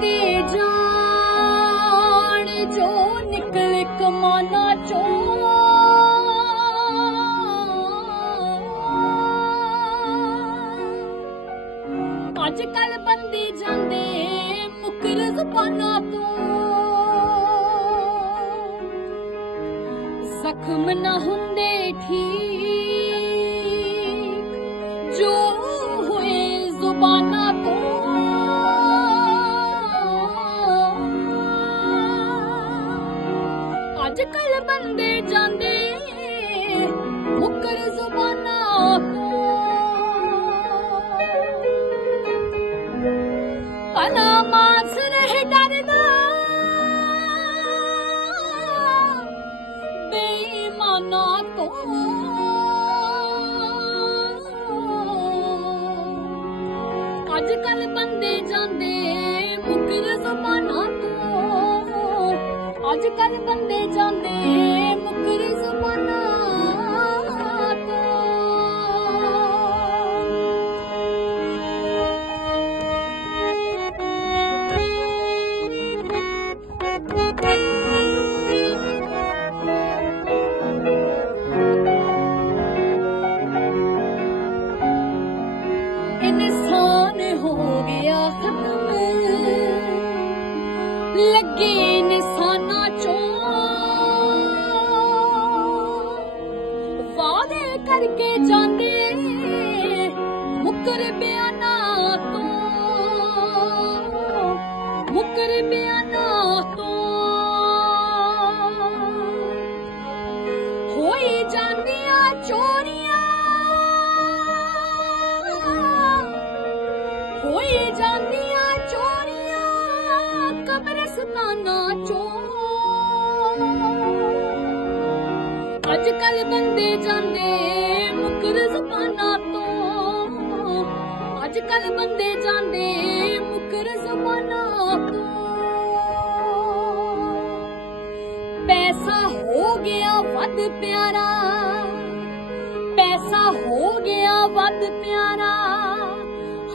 ਦੇ ਜਾਣ ਜੋ ਨਿਕਲ ਕਮਾਨਾ ਚੋਂ। ਅੱਜ ਕੱਲ ਬੰਦੇ ਜਾਂਦੇ ਮੁਕਰ ਜ਼ਬਾਨਾਂ ਤੋਂ। ਜ਼ਖਮ ਨਾ ਹੁੰਦੇ ਠੀਕ ਅੱਜ ਕੱਲ ਬੰਦੇ ਜਾਂਦੇ ਮੁਕਰ ਜ਼ੁਬਾਨਾਂ ਤੋਂ। ਭਲਾ ਮਾਸ ਰਹਿ ਡਰਦਾ ਬੇਈਮਾਨਾ ਤੋਂ। ਅੱਜ ਕੱਲ ਬੰਦੇ ਜਾਂਦੇ ਮੁਕਰ ਜ਼ਮਾਨਾ ਅੱਜ ਕੱਲ ਬੰਦੇ ਜਾਂਦੇ ਮੁਕਰ ਜ਼ਮਾਨਾ ਹੋ ਗਿਆ ਖਤਮ। ਲੱਗੇ ਕਰਕੇ ਜਾਂਦੇ ਮੁਕਰ ਬਿਆਨਾਂ ਤੋਂ। ਮੁਕਰ ਬਿਆਨਾਂ ਤੋਂ। ਹੋਈ ਜਾਂਦੀਆਂ ਚੋਰੀਆਂ। ਹੋਈ ਜਾਂਦੀਆਂ ਚੋਰੀਆਂ। ਕਬਰਸਤਾਨਾਂ ਚੋਂ ਅੱਜ ਕੱਲ ਬੰਦੇ ਜਾਂਦੇ ਮੁਕਰ ਜ਼ਬਾਨਾਂ ਤੋਂ। ਅੱਜ ਕੱਲ ਬੰਦੇ ਜਾਂਦੇ ਮੁਕਰ ਜ਼ਬਾਨਾਂ ਤੋਂ। ਪੈਸਾ ਹੋ ਗਿਆ ਵੱਧ ਪਿਆਰਾ। ਪੈਸਾ ਹੋ ਗਿਆ ਵੱਧ ਪਿਆਰਾ।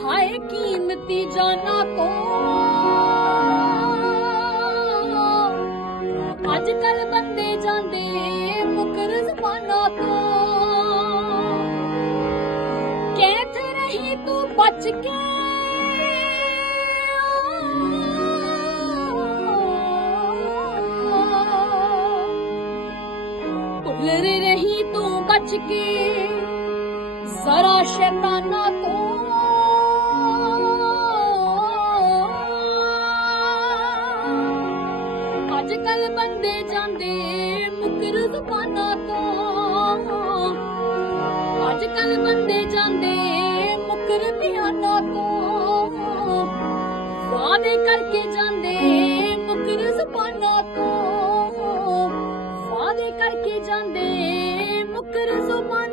ਹਾਏ ਕੀਮਤੀ ਜਾਨਾਂ ਤੋਂ। ਅੱਜ ਕੱਲ ਬੰਦੇ ਜਾਂਦੇ ਮੁਕਰ ਜ਼ਬਾਨਾਂ ਤੋਂ। ਕਹਿਤ ਰਹੀ ਤੂੰ ਬਚ ਕੇ। ਭੁੱਲ ਰਹੀ ਤੂੰ ਬਚ ਕੇ। ਜ਼ਰਾ ਸ਼ੈਤਾਨਾਂ ਅੱਜ ਕੱਲ ਬੰਦੇ ਜਾਂਦੇ ਅੱਜ ਕੱਲ ਬੰਦੇ ਜਾਂਦੇ ਮੁਕਰ ਧਿਆਨਾਂ ਤੋਂ। ਵਾਦੇ ਕਰਕੇ ਜਾਂਦੇ ਮੁਕਰ ਜ਼ੁਬਾਨਾਂ ਤੋਂ। ਵਾਦੇ ਕਰਕੇ ਜਾਂਦੇ ਮੁਕਰ ਜ਼ੁਬਾਨਾਂ